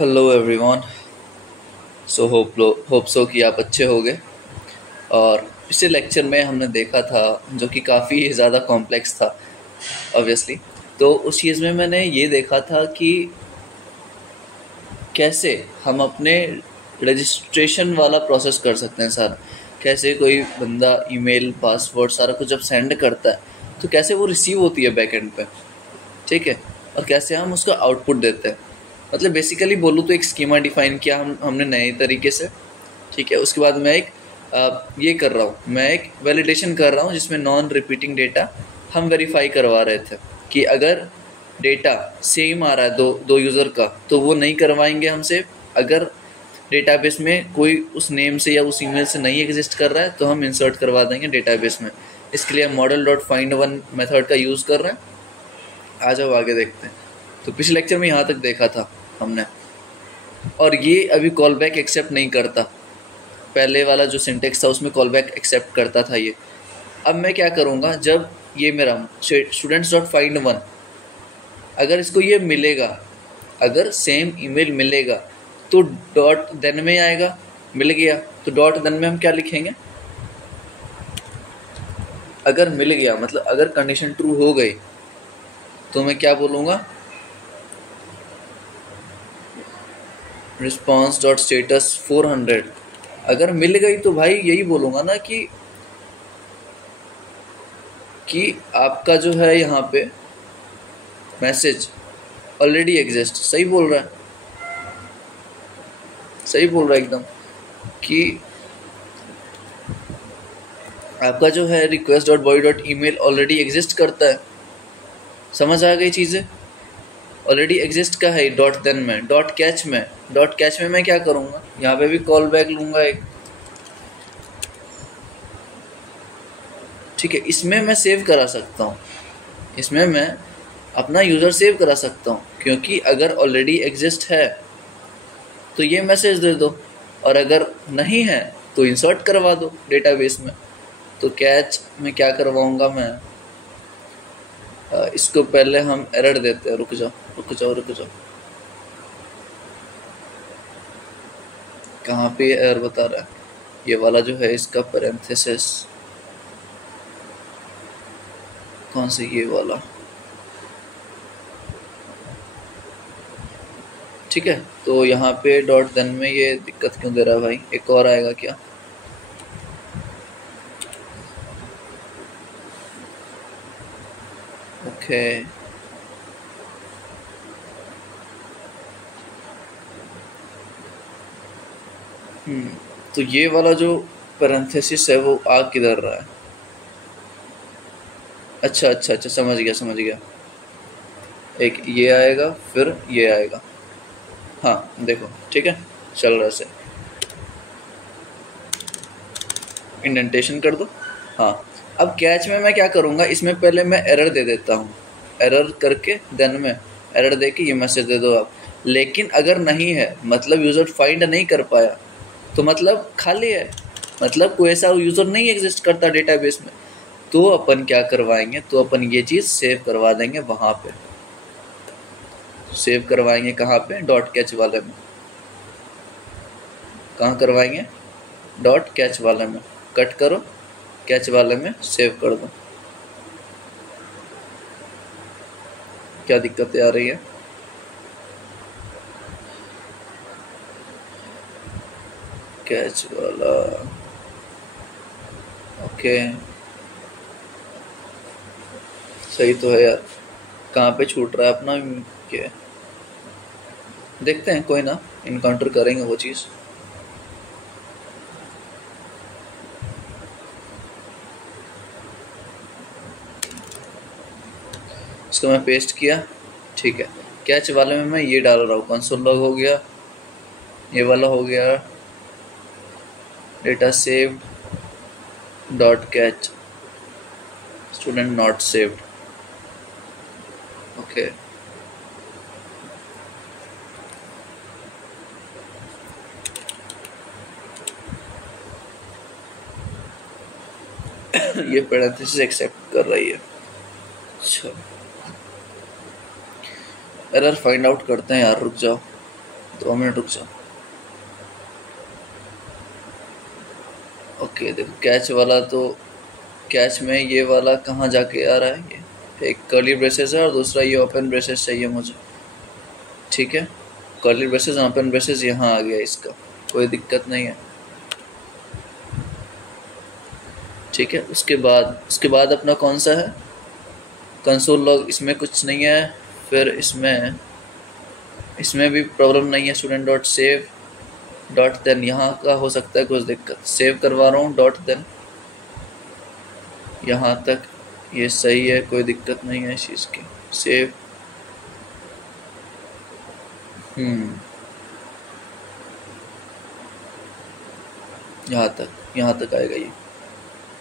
Hello everyone. So hope so कि आप अच्छे होंगे। और पिछले लेक्चर में हमने देखा था जो कि काफ़ी ज़्यादा कॉम्प्लेक्स था ऑब्वियसली। तो उस चीज़ में मैंने ये देखा था कि कैसे हम अपने रजिस्ट्रेशन वाला प्रोसेस कर सकते हैं सर। कैसे कोई बंदा ईमेल पासवर्ड सारा कुछ जब सेंड करता है तो कैसे वो रिसीव होती है बैकएंड पे, ठीक है। और कैसे हम उसका आउटपुट देते हैं। मतलब बेसिकली बोलूँ तो एक स्कीमा डिफाइन किया हमने नए तरीके से, ठीक है। उसके बाद मैं एक ये कर रहा हूँ, मैं एक वैलिडेशन कर रहा हूँ जिसमें नॉन रिपीटिंग डेटा हम वेरीफाई करवा रहे थे कि अगर डेटा सेम आ रहा है दो दो यूज़र का तो वो नहीं करवाएंगे हमसे। अगर डेटाबेस में कोई उस नेम से या उस ईमेल से नहीं एग्जिस्ट कर रहा है तो हम इंसर्ट करवा देंगे डेटाबेस में। इसके लिए हम model dot find one method का यूज़ कर रहे हैं। आ जाओ आगे देखते हैं। तो पिछले लेक्चर में यहाँ तक देखा था हमने, और ये अभी कॉल बैक एक्सेप्ट नहीं करता। पहले वाला जो सिंटेक्स था उसमें कॉल बैक एक्सेप्ट करता था ये। अब मैं क्या करूँगा, जब ये मेरा स्टूडेंट्स डॉट फाइंड वन, अगर इसको ये मिलेगा, अगर सेम ईमेल मिलेगा तो डॉट देन में आएगा। मिल गया तो डॉट देन में हम क्या लिखेंगे, अगर मिल गया मतलब अगर कंडीशन ट्रू हो गई तो मैं क्या बोलूँगा, रिस्पॉन्स डॉट स्टेटस 400। अगर मिल गई तो भाई यही बोलूँगा ना कि आपका जो है यहाँ पे मैसेज ऑलरेडी एग्जिस्ट। सही बोल रहा है, सही बोल रहा है एकदम, कि आपका जो है request dot body dot email already exist करता है। समझ आ गई चीज़ें। ऑलरेडी एग्जिस्ट का है डॉट देन में, डॉट कैच में। डॉट कैच में मैं क्या करूँगा, यहाँ पे भी कॉल बैक लूँगा एक, ठीक है। इसमें मैं सेव करा सकता हूँ, इसमें मैं अपना यूज़र सेव करा सकता हूँ, क्योंकि अगर ऑलरेडी एग्जिस्ट है तो ये मैसेज दे दो, और अगर नहीं है तो इंसर्ट करवा दो डेटाबेस में। तो कैच में क्या करवाऊँगा मैं, इसको पहले हम एरर देते हैं। रुक जाओ रुक जाओ रुक जाओ, कहाँ पे एरर बता रहा है, ये वाला जो है इसका पैरेंथेसिस कौन से, ये वाला, ठीक है। तो यहाँ पे डॉट देन में ये दिक्कत क्यों दे रहा है भाई, एक और आएगा क्या। ओके तो ये वाला जो पैरेंथेसिस है वो आ किधर रहा है। अच्छा अच्छा अच्छा, समझ गया समझ गया। एक ये आएगा फिर ये आएगा, हाँ देखो ठीक है, चल रहा है। इंडेंटेशन कर दो, हाँ। अब कैच में मैं क्या करूँगा, इसमें पहले मैं एरर दे देता हूँ, एरर करके देन में एरर दे के ये मैसेज दे दो आप। लेकिन अगर नहीं है, मतलब यूज़र फाइंड नहीं कर पाया, तो मतलब खाली है, मतलब कोई ऐसा यूज़र नहीं एग्जिस्ट करता डेटाबेस में। तो अपन क्या करवाएंगे, तो अपन ये चीज़ सेव करवा देंगे वहाँ पे। सेव करवाएंगे कहाँ पे, डॉट कैच वाले में। कहाँ करवाएंगे, डॉट कैच वाले में। कट करो, कैच वाले में सेव कर दो। क्या दिक्कतें आ रही है, कैच वाला, ओके सही तो है यार। कहाँ पे छूट रहा है अपना, क्या देखते हैं, कोई ना, इनकाउंटर करेंगे वो चीज़। इसको मैं पेस्ट किया, ठीक है। कैच वाले में मैं ये डाल रहा हूँ, कंसोल लॉग हो गया, ये वाला हो गया, data saved dot catch, student not saved, okay. ये पैरेंथेसिस एक्सेप्ट कर रही है, अच्छा। एरर फाइंड आउट करते हैं यार, रुक जाओ। 2 मिनट रुक जाओ। ओके देखो कैच वाला, तो कैच में ये वाला कहाँ जाके आ रहा है, ये एक कर्ली ब्रेसेस है और दूसरा ये ओपन ब्रेसेस चाहिए मुझे। ठीक है, कर्ली ब्रेसेस ओपन ब्रेसेस यहाँ आ गया इसका, कोई दिक्कत नहीं है। ठीक है, उसके बाद अपना कौन सा है, कंसोल लॉग, इसमें कुछ नहीं है। फिर इसमें भी प्रॉब्लम नहीं है। Student dot save dot then, यहाँ का हो सकता है कुछ दिक्कत। सेव करवा रहा हूँ डॉट देन, यहाँ तक ये सही है, कोई दिक्कत नहीं है इस चीज़ की। सेव, यहाँ तक आएगा ये।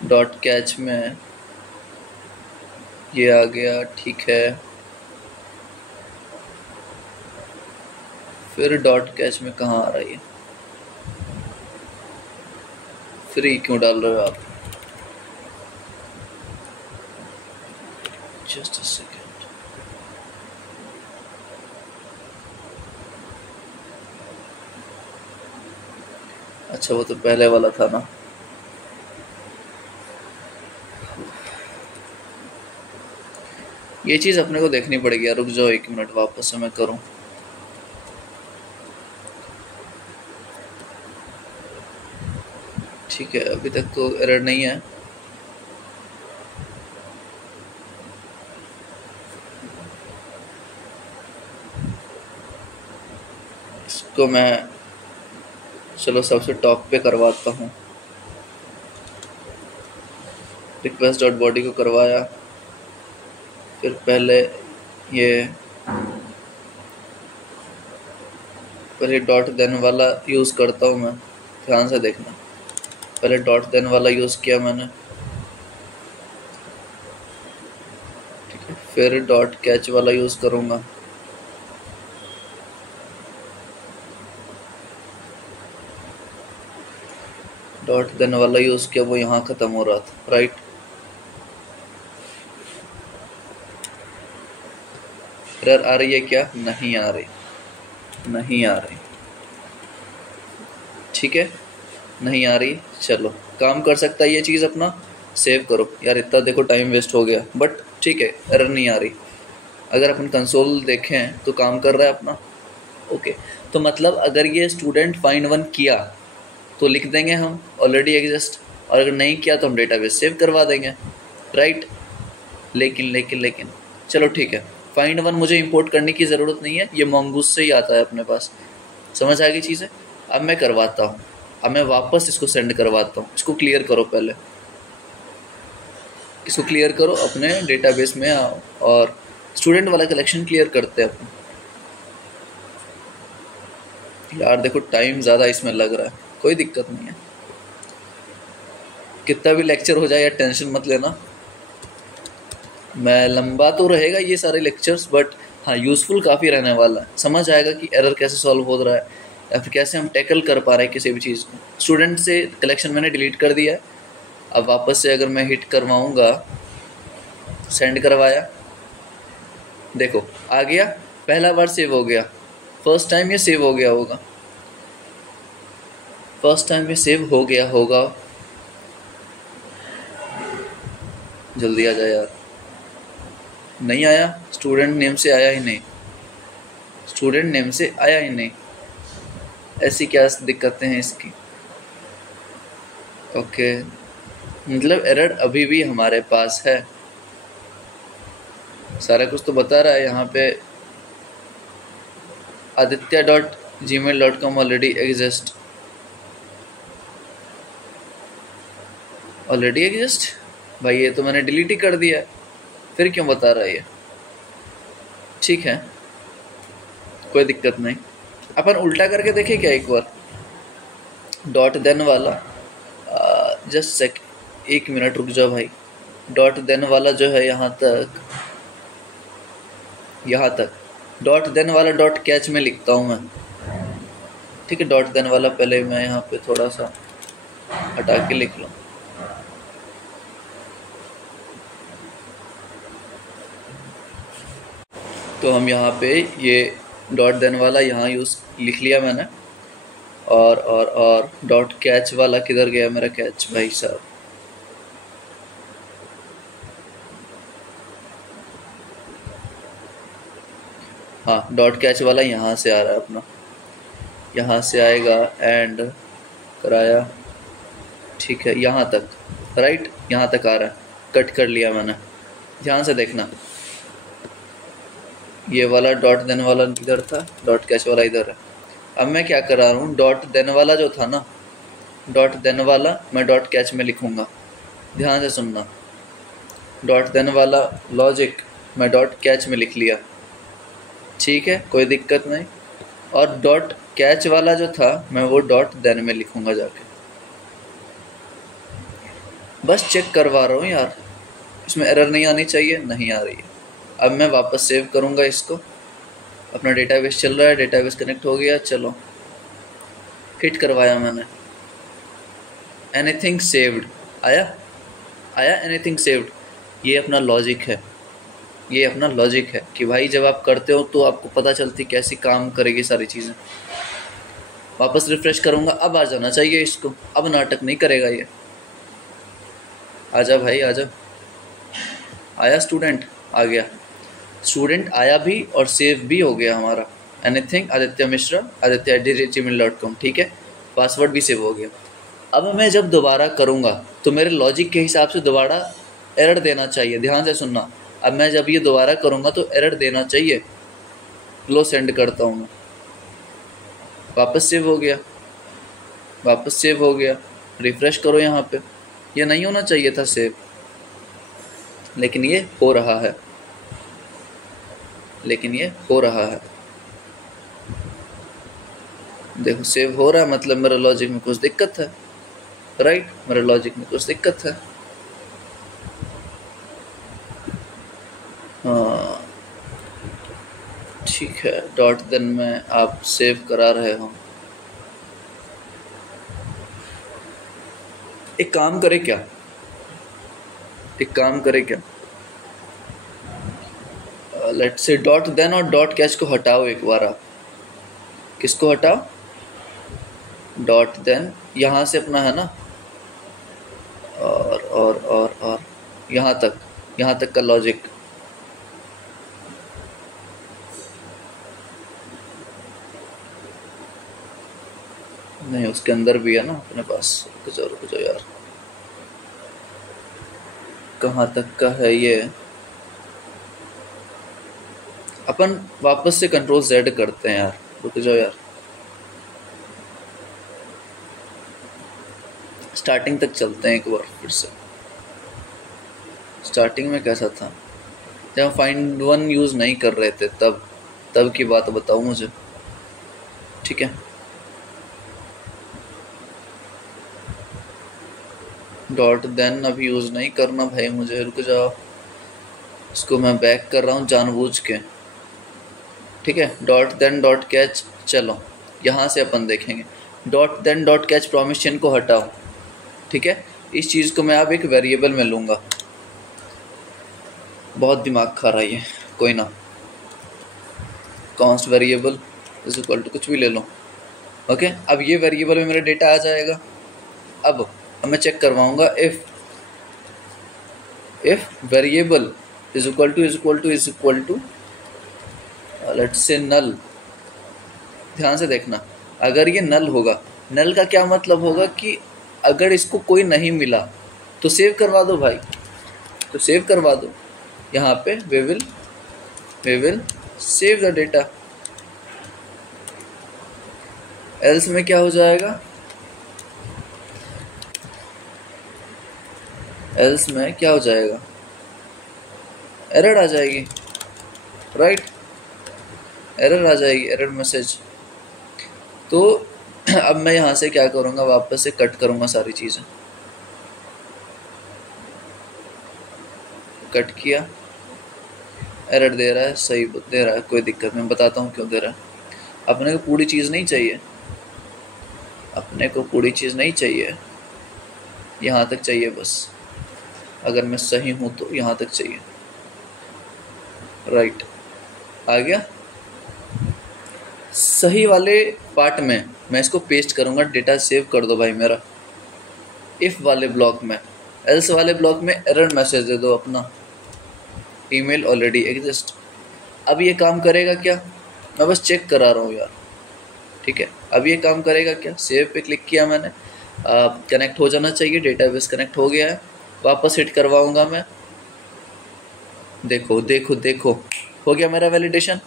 डॉट कैच में ये आ गया, ठीक है। फिर डॉट कैच में कहाँ आ रहा है ये, फ्री क्यों डाल रहे हो आप? Just a second. अच्छा वो तो पहले वाला था ना। ये चीज़ अपने को देखनी पड़ेगी यार, रुक जाओ 1 मिनट, वापस से मैं करूँ। ठीक है, अभी तक तो एरर नहीं है। इसको मैं चलो सबसे टॉप पे करवाता हूँ। रिक्वेस्ट डॉट बॉडी को करवाया, फिर पहले डॉट देन वाला यूज़ करता हूँ मैं, ध्यान से देखना। पहले डॉट देन वाला यूज़ किया मैंने, ठीक है। फिर डॉट कैच वाला यूज़ करूँगा, डॉट देन वाला यूज़ किया, वो यहाँ ख़त्म हो रहा था, राइट। एरर आ रही है क्या? नहीं आ रही, ठीक है, नहीं आ रही। चलो काम कर सकता है ये चीज़ अपना। सेव करो यार, इतना देखो टाइम वेस्ट हो गया, बट ठीक है, एरर नहीं आ रही। अगर अपन कंसोल देखें तो काम कर रहा है अपना। ओके, तो मतलब अगर ये स्टूडेंट फाइंड वन किया तो लिख देंगे हम ऑलरेडी एग्जिस्ट, और अगर नहीं किया तो हम डेटाबेस सेव करवा देंगे, राइट। लेकिन चलो ठीक है, फाइंड वन मुझे इंपोर्ट करने की ज़रूरत नहीं है, ये mongoose से ही आता है अपने पास। समझ आ गई चीज़ें? अब मैं करवाता हूँ, अब मैं वापस इसको सेंड करवाता हूँ। इसको क्लियर करो, पहले इसको क्लियर करो, अपने डेटाबेस में आओ और स्टूडेंट वाला कलेक्शन क्लियर करते हैं अपन। यार देखो टाइम ज़्यादा इसमें लग रहा है, कोई दिक्कत नहीं है, कितना भी लेक्चर हो जाए यार टेंशन मत लेना। मैं लंबा तो रहेगा ये सारे लेक्चर्स, बट हाँ यूज़फुल काफ़ी रहने वाला है। समझ आएगा कि एरर कैसे सॉल्व हो रहा है या फिर कैसे हम टैकल कर पा रहे हैं किसी भी चीज़ को। स्टूडेंट से कलेक्शन मैंने डिलीट कर दिया है, अब वापस से अगर मैं हिट करवाऊँगा, सेंड करवाया, देखो आ गया, पहला बार सेव हो गया, फर्स्ट टाइम ये सेव हो गया होगा, जल्दी आ जाए यार। नहीं आया, स्टूडेंट नेम से आया ही नहीं, ऐसी क्या दिक्कतें हैं इसकी। ओके, मतलब एरर अभी भी हमारे पास है, सारा कुछ तो बता रहा है यहाँ पे। aditya.gmail.com already exist. भाई ये तो मैंने डिलीट ही कर दिया, फिर क्यों बता रहा है ये? ठीक है, कोई दिक्कत नहीं, अपन उल्टा करके देखें क्या एक बार। डॉट देन वाला, जस्ट 1 मिनट रुक जाओ भाई। डॉट देन वाला जो है यहाँ तक डॉट देन वाला डॉट कैच में लिखता हूँ मैं, ठीक है। डॉट देन वाला पहले मैं यहाँ पे थोड़ा सा हटा के लिख लूँ। तो हम यहाँ पे ये डॉट देन वाला यहाँ यूज़ लिख लिया मैंने। और डॉट कैच वाला किधर गया मेरा कैच भाई साहब? हाँ, डॉट कैच वाला यहाँ से आ रहा है अपना, यहाँ से आएगा एंड कराया, ठीक है, यहाँ तक, राइट, यहाँ तक आ रहा है, कट कर लिया मैंने। ध्यान से देखना, ये वाला डॉट देन वाला इधर था, डॉट कैच वाला इधर है। अब मैं क्या कर रहा हूँ, डॉट देन वाला जो था ना, डॉट देन वाला मैं डॉट कैच में लिखूँगा। ध्यान से सुनना, डॉट देन वाला लॉजिक मैं डॉट कैच में लिख लिया, ठीक है, कोई दिक्कत नहीं। और डॉट कैच वाला जो था मैं वो डॉट देन में लिखूँगा जाके। बस चेक करवा रहा हूँ यार, इसमें एरर नहीं आनी चाहिए, नहीं आ रही है। अब मैं वापस सेव करूँगा इसको, अपना डेटाबेस चल रहा है, डेटाबेस कनेक्ट हो गया, चलो हिट करवाया मैंने, एनीथिंग सेव्ड आया, एनीथिंग सेव्ड। ये अपना लॉजिक है, ये अपना लॉजिक है कि भाई जब आप करते हो तो आपको पता चलती कैसी काम करेगी सारी चीज़ें। वापस रिफ्रेश करूँगा, अब आ जाना चाहिए इसको, अब नाटक नहीं करेगा ये। आजा भाई आजा, आया स्टूडेंट, आ गया स्टूडेंट, आया भी और सेव भी हो गया हमारा। एनीथिंग आदित्य मिश्रा, aditya@gmail.com, ठीक है, पासवर्ड भी सेव हो गया। अब मैं जब दोबारा करूँगा तो मेरे लॉजिक के हिसाब से दोबारा एरर देना चाहिए। ध्यान से सुनना, अब मैं जब ये दोबारा करूँगा तो एरर देना चाहिए। लो सेंड करता हूँ मैं, वापस सेव हो गया, वापस सेव हो गया। रिफ्रेश करो यहाँ पे, ये नहीं होना चाहिए था सेव, लेकिन ये हो रहा है, लेकिन ये हो रहा है। देखो सेव हो रहा है, मतलब मेरे लॉजिक में कुछ दिक्कत है, राइट, मेरे लॉजिक में कुछ दिक्कत है। हाँ ठीक है, डॉट देन में आप सेव करा रहे हो। एक काम करे क्या, एक काम करे क्या, लेट्स से डॉट देन और डॉट कैच को हटाओ एक बार आप। किसको हटाओ? डॉट देन, यहाँ से अपना है ना, और यहाँ तक का लॉजिक। नहीं, उसके अंदर भी है ना अपने पास। रुक जाओ यार, कहाँ तक का है ये? अपन वापस से कंट्रोल Z करते हैं यार, रुक जाओ यार, स्टार्टिंग तक चलते हैं एक बार फिर से। स्टार्टिंग में कैसा था जब फाइंड वन यूज़ नहीं कर रहे थे, तब की बात बताओ मुझे, ठीक है। डॉट देन अभी यूज़ नहीं करना भाई मुझे, रुक जाओ, इसको मैं बैक कर रहा हूँ जानबूझ के, ठीक है। डॉट देन डॉट कैच, चलो यहाँ से अपन देखेंगे। Dot then dot catch promise chain को हटाओ, ठीक है। इस चीज़ को मैं अब एक वेरिएबल में लूँगा। बहुत दिमाग खा रहा है ये, कोई ना, const variable is equal to कुछ भी ले लो, ओके। अब ये वेरिएबल में मेरा डेटा आ जाएगा। अब मैं चेक करवाऊँगा, if variable is equal to let's say null. ध्यान से देखना, अगर ये नल होगा, नल का क्या मतलब होगा कि अगर इसको कोई नहीं मिला तो सेव करवा दो भाई, तो सेव करवा दो यहाँ पे, we will save the data. Else में क्या हो जाएगा, एल्स में क्या हो जाएगा, एरर आ जाएगी, राइट, एरर आ जाएगी, एरर मैसेज। तो अब मैं यहाँ से क्या करूँगा, वापस से कट करूँगा सारी चीज़ें, कट किया, एरर दे रहा है, सही दे रहा है, कोई दिक्कत नहीं, बताता हूँ क्यों दे रहा है। अपने को पूरी चीज़ नहीं चाहिए, अपने को पूरी चीज़ नहीं चाहिए, यहाँ तक चाहिए बस। अगर मैं सही हूँ तो यहाँ तक चाहिए, राइट, आ गया। सही वाले पार्ट में मैं इसको पेस्ट करूँगा, डेटा सेव कर दो भाई मेरा। इफ़ वाले ब्लॉक में, एल्स वाले ब्लॉक में एरर मैसेज दे दो अपना, ईमेल ऑलरेडी एग्जिस्ट। अब ये काम करेगा क्या, मैं बस चेक करा रहा हूँ यार, ठीक है। अब ये काम करेगा क्या, सेव पे क्लिक किया मैंने, कनेक्ट हो जाना चाहिए, डेटाबेस कनेक्ट हो गया है। वापस हिट करवाऊँगा मैं, देखो देखो देखो, हो गया मेरा वैलिडेशन,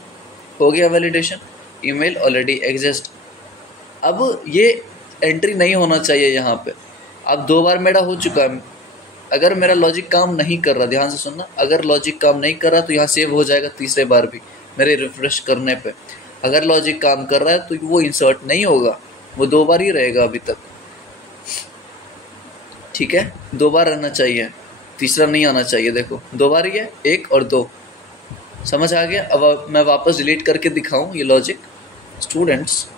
हो गया वैलिडेशन, ईमेल ऑलरेडी एग्जिस्ट। अब ये एंट्री नहीं होना चाहिए यहाँ पे। अब 2 बार मेरा हो चुका है। अगर मेरा लॉजिक काम नहीं कर रहा, ध्यान से सुनना, अगर लॉजिक काम नहीं कर रहा तो यहाँ सेव हो जाएगा तीसरे बार भी मेरे रिफ्रेश करने पे। अगर लॉजिक काम कर रहा है तो वो इंसर्ट नहीं होगा, वो 2 बार ही रहेगा अभी तक, ठीक है। 2 बार रहना चाहिए, तीसरा नहीं आना चाहिए। देखो 2 बार ही है, 1 और 2, समझ आ गया। अब मैं वापस डिलीट करके दिखाऊं ये लॉजिक, स्टूडेंट्स,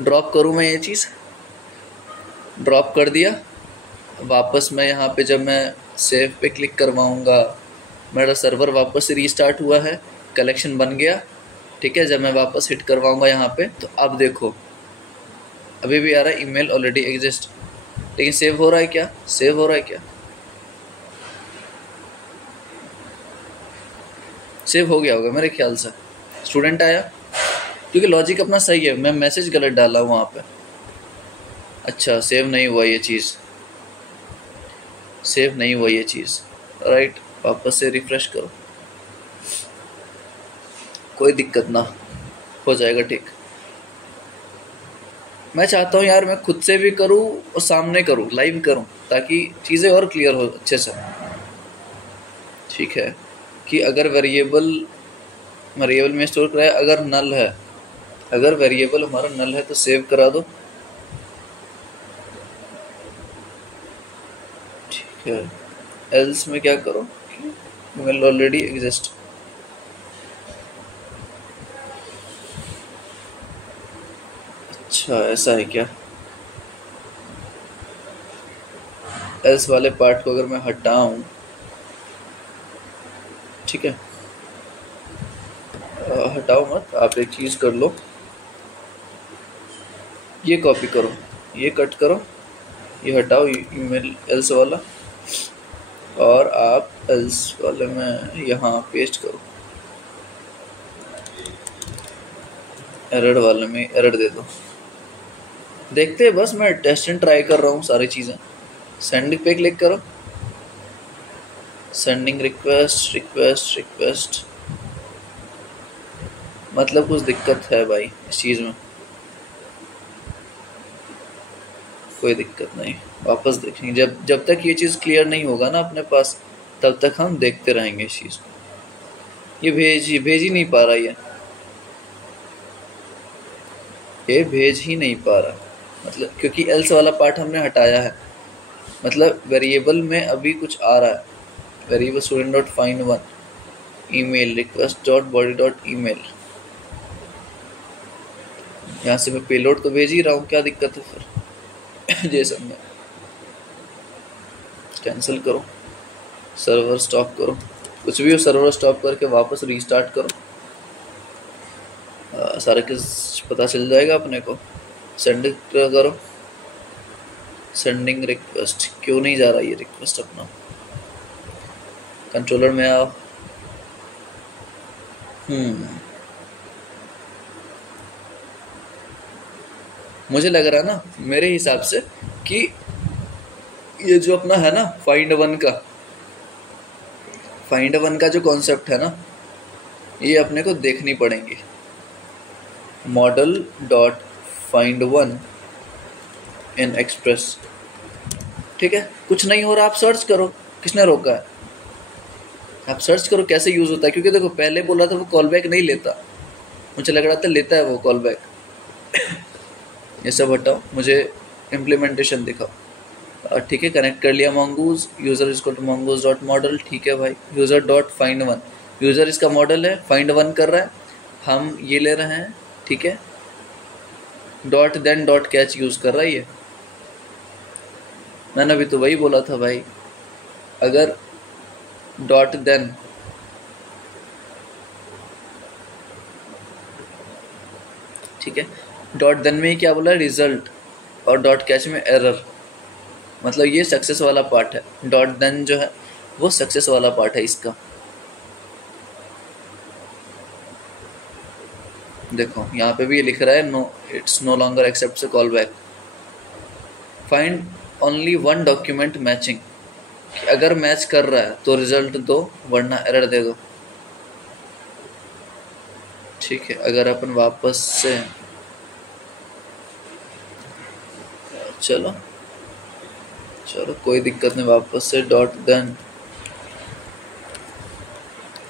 ड्रॉप करूं मैं, ये चीज़ ड्रॉप कर दिया। वापस मैं यहाँ पे जब मैं सेव पे क्लिक करवाऊँगा, मेरा सर्वर वापस से रीस्टार्ट हुआ है, कलेक्शन बन गया, ठीक है। जब मैं वापस हिट करवाऊँगा यहाँ पे तो अब देखो अभी भी आ रहा है ईमेल ऑलरेडी एग्जिस्ट, लेकिन सेव हो रहा है क्या, सेव हो रहा है क्या, सेव हो गया होगा मेरे ख्याल से। स्टूडेंट आया, क्योंकि लॉजिक अपना सही है, मैं मैसेज गलत डाला हूँ वहाँ पे। अच्छा सेव नहीं हुआ ये चीज़, सेव नहीं हुआ ये चीज़, राइट। वापस से रिफ्रेश करो, कोई दिक्कत ना, हो जाएगा ठीक। मैं चाहता हूँ यार मैं खुद से भी करूँ और सामने करूँ, लाइव करूँ, ताकि चीज़ें और क्लियर हो अच्छे से, ठीक है। कि अगर वेरिएबल में स्टोर कराए, अगर नल है, अगर वेरिएबल हमारा नल है तो सेव करा दो, ठीक है। एल्स में क्या करो, ईमेल ऑलरेडी एग्जिस्ट। अच्छा ऐसा है क्या, एल्स वाले पार्ट को अगर मैं हटाऊं, ठीक है, हटाओ मत, आप एक चीज़ कर लो, ये कॉपी करो, ये कट करो, ये हटाओ ईमेल एल्स वाला, और आप एल्स वाले में यहाँ पेस्ट करो, एरर वाले में एरर दे दो। देखते हैं, बस मैं टेस्ट एंड ट्राई कर रहा हूँ सारी चीज़ें। सेंडिंग पे क्लिक करो, सेंडिंग रिक्वेस्ट रिक्वेस्ट रिक्वेस्ट, मतलब कुछ दिक्कत है भाई इस चीज़ में, कोई दिक्कत नहीं, वापस देखेंगे। जब तक ये चीज़ क्लियर नहीं होगा ना अपने पास, तब तक हम देखते रहेंगे इस चीज़ को। ये भेज ही नहीं पा रहा, ये भेज ही नहीं पा रहा, मतलब क्योंकि एल्स वाला पार्ट हमने हटाया है, मतलब वेरिएबल में अभी कुछ आ रहा है, variable student dot find one, email request dot body dot email, यहाँ से मैं पेलोड तो भेज ही रहा हूँ, क्या दिक्कत है फिर। जैसे मैं कैंसिल करो, सर्वर स्टॉप करो, कुछ भी हो सर्वर स्टॉप करके वापस रीस्टार्ट करो, सारा कुछ पता चल जाएगा अपने को। सेंड करो, सेंडिंग रिक्वेस्ट, क्यों नहीं जा रहा ये रिक्वेस्ट अपना, कंट्रोलर में आओ। मुझे लग रहा है ना मेरे हिसाब से कि ये जो अपना है ना फाइंड वन का जो कॉन्सेप्ट है ना, ये अपने को देखनी पड़ेंगी। Model dot find one Inn Express, ठीक है। कुछ नहीं हो रहा, आप सर्च करो, किसने रोका है, आप सर्च करो कैसे यूज़ होता है। क्योंकि देखो पहले बोला था वो कॉल बैक नहीं लेता, मुझे लग रहा था लेता है वो कॉल बैक। ये सब हटाओ, मुझे इम्प्लीमेंटेशन दिखाओ, ठीक है। कनेक्ट कर लिया mongoose, user is to mongoose dot model, ठीक है भाई। User dot find one, user इसका मॉडल है, फाइंड वन कर रहा है, हम ये ले रहे हैं, ठीक है। Dot then dot catch use कर रहा है ये, मैंने अभी तो वही बोला था भाई, अगर डॉट देन ठीक है। डॉट देन में क्या बोला, रिजल्ट, और डॉट कैच में एरर, मतलब ये सक्सेस वाला पार्ट है। डॉट देन जो है वो सक्सेस वाला पार्ट है इसका। देखो यहाँ पे भी ये लिख रहा है no, it's no longer accept से call back. Find only one document matching, अगर मैच कर रहा है तो रिजल्ट दो, वरना एरर दे दो। ठीक है, अगर अपन वापस से चलो चलो कोई दिक्कत नहीं, वापस से dot then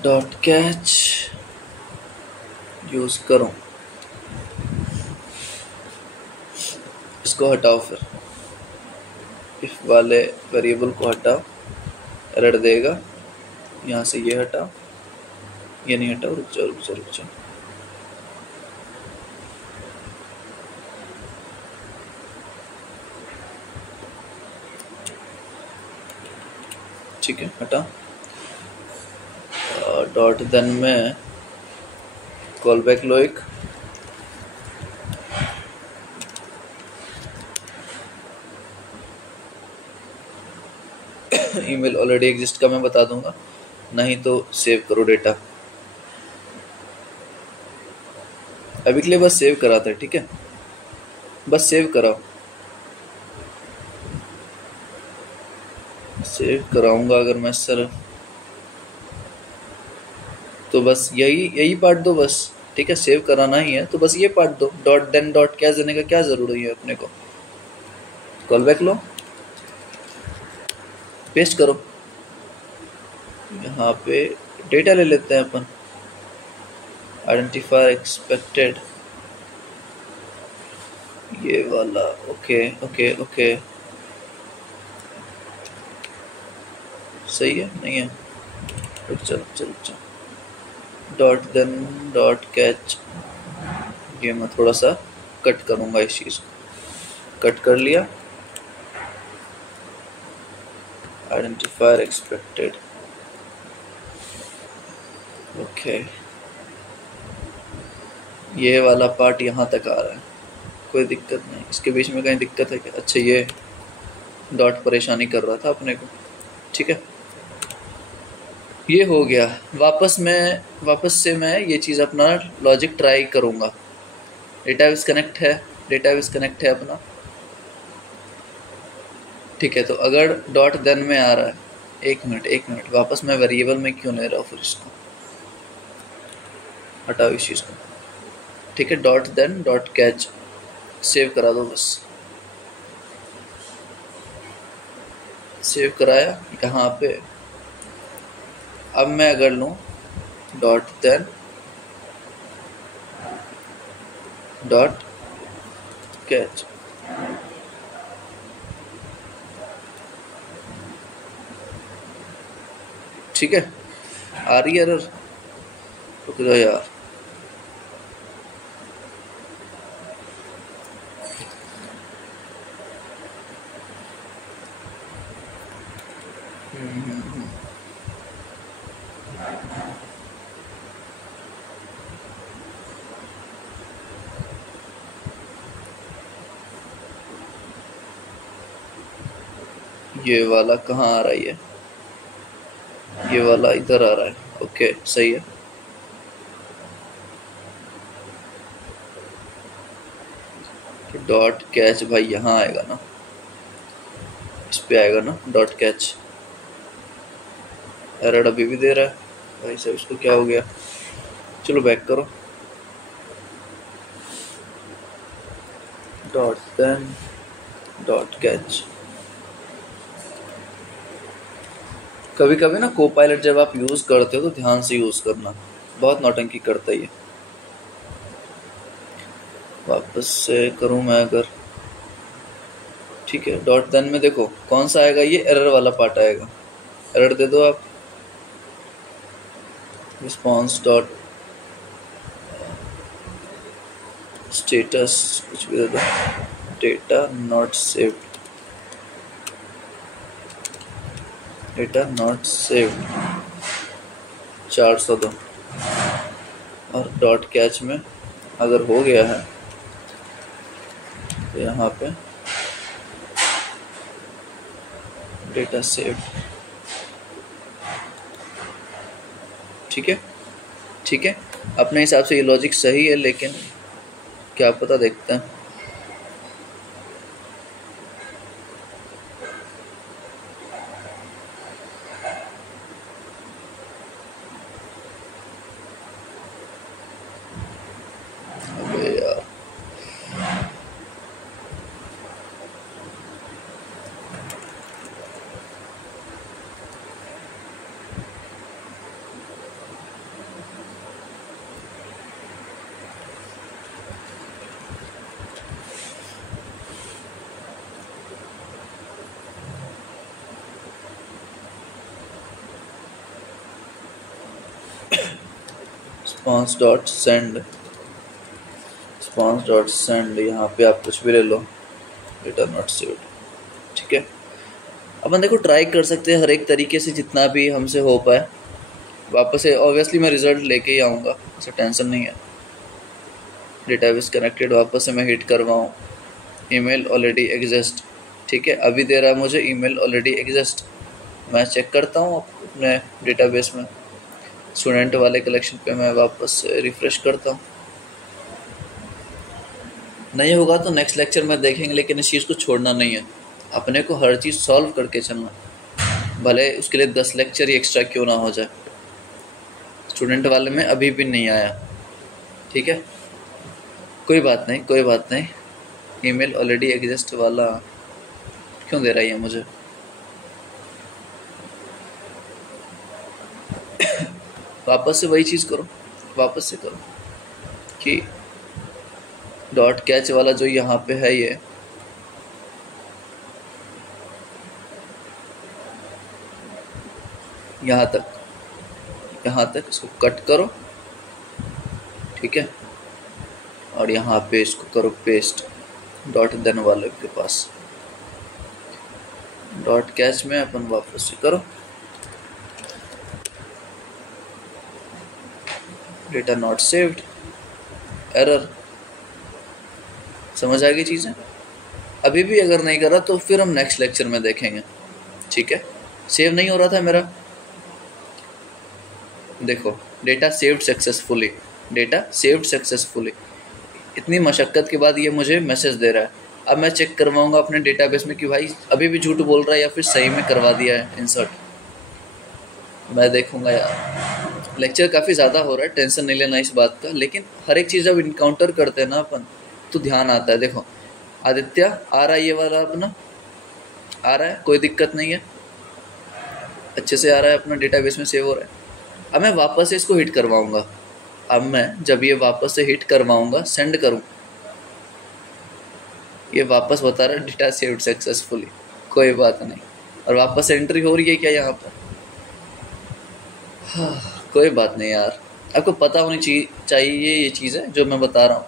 dot catch use करो, इसको हटाओ, फिर इफ वाले वेरिएबल को हटाओ, एरर देगा। यहाँ से ये हटाओ, ये नहीं हटाओ, रुक जाओ रुक जाओ रुक जाओ। ठीक है, हटा। डॉट देन में कॉल बैक लो एक, ईमेल ऑलरेडी एग्जिस्ट का मैं बता दूंगा, नहीं तो सेव करो डेटा। अभी के लिए बस सेव कराता है, ठीक है, बस सेव कराओ। सेव कराऊंगा अगर मैं सर, तो बस यही पार्ट दो बस, ठीक है, सेव कराना ही है तो बस ये पार्ट दो। डॉट देन डॉट क्या देने का क्या जरूरी है अपने को। कॉल बैक लो, पेस्ट करो, यहाँ पे डेटा ले लेते हैं अपन, आइडेंटिफायर एक्सपेक्टेड, ये वाला। ओके ओके ओके, सही है नहीं है, चल चल चल। डॉट देन डॉट कैच, ये मैं थोड़ा सा कट करूंगा, इस चीज को कट कर लिया। आइडेंटिफायर एक्सपेक्टेड, ओके, ये वाला पार्ट यहाँ तक आ रहा है, कोई दिक्कत नहीं। इसके बीच में कहीं दिक्कत है क्या? अच्छा, ये डॉट परेशानी कर रहा था अपने को, ठीक है, ये हो गया। वापस से मैं ये चीज़ अपना लॉजिक ट्राई करूँगा। डेटाबेस कनेक्ट है, डेटाबेस कनेक्ट है अपना, ठीक है। तो अगर डॉट देन में आ रहा है, एक मिनट, वापस मैं वेरिएबल में क्यों ले रहा हूँ, फिर इसको हटाओ इस चीज़ को, ठीक है। Dot then dot catch, save करा दो बस, सेव कराया यहाँ पे। अब मैं अगर लूँ डॉट देन डॉट कैच, ठीक है, आ रही है एरर, रुक जाओ यार, ये वाला कहाँ आ रहा है, ये वाला इधर आ रहा है, ओके सही है। तो डॉट कैच भाई यहाँ आएगा ना, इस पे आएगा ना डॉट कैच। एरर अभी भी दे रहा है भाई साहब, इसको क्या हो गया? चलो बैक करो, डॉट देन डॉट कैच। कभी कभी ना कोपायलट जब आप यूज़ करते हो तो ध्यान से यूज़ करना, बहुत नौटंकी करता है ये। वापस से करूँ मैं अगर, ठीक है, डॉट देन में देखो कौन सा आएगा, ये एरर वाला पार्ट आएगा, एरर दे दो आप। रिस्पॉन्स डॉट स्टेटस कुछ भी दे दो, data not saved, data not saved 400 दो। और डॉट कैच में अगर हो गया है तो यहाँ पे डेटा सेव, ठीक है ठीक है। अपने हिसाब से ये लॉजिक सही है, लेकिन क्या पता, देखते हैं। अबे यार, response.send यहाँ पे आप कुछ भी ले लो, डेटा नॉट सेव्ड, ठीक है। अपन देखो ट्राई कर सकते हैं हर एक तरीके से जितना भी हमसे हो पाए। वापस से ऑब्वियसली मैं रिजल्ट लेके ही आऊँगा, ऐसा टेंशन नहीं है। डेटाबेस कनेक्टेड, वापस से मैं हिट करवाऊँ, ईमेल ऑलरेडी एग्जिस्ट, ठीक है। अभी दे रहा है मुझे ईमेल ऑलरेडी एग्जिस्ट। मैं चेक करता हूँ अपने डेटाबेस में, स्टूडेंट वाले कलेक्शन पे मैं वापस से रिफ्रेश करता हूँ। नहीं होगा तो नेक्स्ट लेक्चर में देखेंगे, लेकिन इस चीज़ को छोड़ना नहीं है। अपने को हर चीज़ सॉल्व करके चलना, भले उसके लिए 10 लेक्चर ही एक्स्ट्रा क्यों ना हो जाए। स्टूडेंट वाले में अभी भी नहीं आया, ठीक है। कोई बात नहीं, कोई बात नहीं। ईमेल ऑलरेडी एग्जिस्ट वाला क्यों दे रहा है मुझे? वापस से वही चीज़ करो, वापस से करो कि डॉट कैच वाला जो यहाँ पे है, ये यहाँ तक इसको कट करो, ठीक है। और यहाँ पे इसको करो पेस्ट डॉट देन वाले के पास। डॉट कैच में अपन वापस से करो, डेटा नॉट सेव्ड, एरर। समझ आ गई चीज़ें? अभी भी अगर नहीं करा तो फिर हम नेक्स्ट लेक्चर में देखेंगे, ठीक है। सेव नहीं हो रहा था मेरा, देखो data saved successfully, data saved successfully. इतनी मशक्क़त के बाद ये मुझे मैसेज दे रहा है। अब मैं चेक करवाऊंगा अपने डेटाबेस में कि भाई अभी भी झूठ बोल रहा है या फिर सही में करवा दिया है इंसर्ट। मैं देखूंगा यार, लेक्चर काफ़ी ज़्यादा हो रहा है, टेंशन नहीं लेना इस बात का। लेकिन हर एक चीज़ जब इनकाउंटर करते हैं ना अपन, तो ध्यान आता है। देखो आदित्य आ रहा है, ये वाला अपना आ रहा है, कोई दिक्कत नहीं है, अच्छे से आ रहा है, अपना डेटाबेस में सेव हो रहा है। अब मैं वापस से इसको हिट करवाऊंगा। अब मैं जब ये वापस से हिट करवाऊंगा, सेंड करूं, ये वापस बता रहा है डेटा सेव्ड सक्सेसफुली, कोई बात नहीं। और वापस एंट्री हो रही है क्या यहाँ पर? हाँ, कोई बात नहीं यार, आपको पता होनी चाहिए ये चीज़ें जो मैं बता रहा हूँ।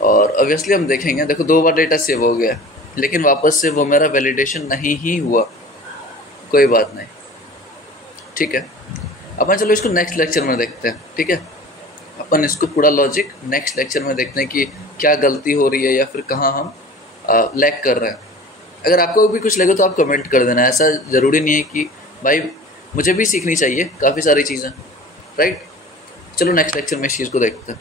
और ऑब्वियसली हम देखेंगे, देखो 2 बार डेटा सेव हो गया, लेकिन वापस से वो मेरा वैलिडेशन नहीं ही हुआ, कोई बात नहीं, ठीक है। अपन चलो इसको नेक्स्ट लेक्चर में देखते हैं, ठीक है। अपन इसको पूरा लॉजिक नेक्स्ट लेक्चर में देखते हैं कि क्या गलती हो रही है या फिर कहाँ हम लैग कर रहे हैं। अगर आपको भी कुछ लगे तो आप कमेंट कर देना, ऐसा ज़रूरी नहीं है कि भाई मुझे भी सीखनी चाहिए काफ़ी सारी चीज़ें, राइट। चलो नेक्स्ट लेक्चर में इस चीज़ को देखते हैं।